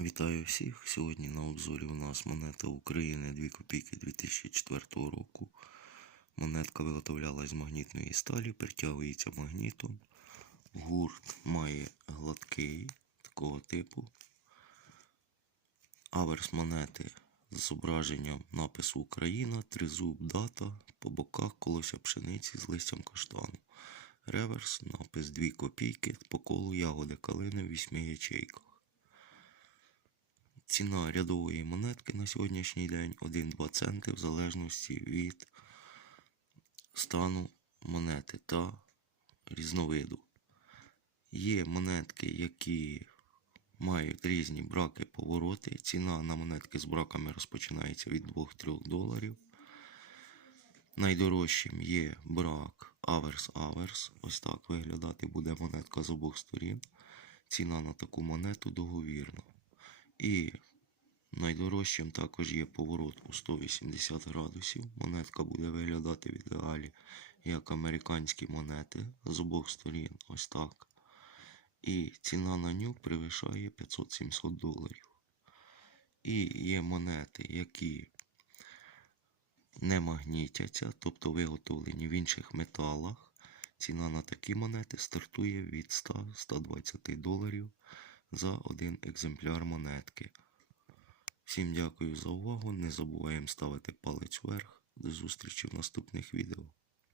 Вітаю всіх! Сьогодні на обзорі у нас монета України 2 копійки 2004 року. Монетка виготовлялась з магнітної сталі, притягується магнітом. Гурт має гладкий такого типу. Аверс монети з зображенням напису Україна, тризуб, дата, по боках колося пшениці з листям каштану. Реверс, напис 2 копійки, по колу ягоди калини в 8 ячейках. Ціна рядової монетки на сьогоднішній день 1-2 центи в залежності від стану монети та різновиду. Є монетки, які мають різні браки повороти. Ціна на монетки з браками розпочинається від 2-3 доларів. Найдорожчим є брак Аверс Аверс. Ось так виглядати буде монетка з обох сторін. Ціна на таку монету договірна. І найдорожчим також є поворот у 180 градусів. Монетка буде виглядати в ідеалі як американські монети з обох сторін. Ось так. І ціна на нього перевищає 500-700 доларів. І є монети, які не магнітяться, тобто виготовлені в інших металах. Ціна на такі монети стартує від 100-120 доларів за один екземпляр монетки. Всім дякую за увагу. Не забуваємо ставити палець вверх. До зустрічі в наступних відео.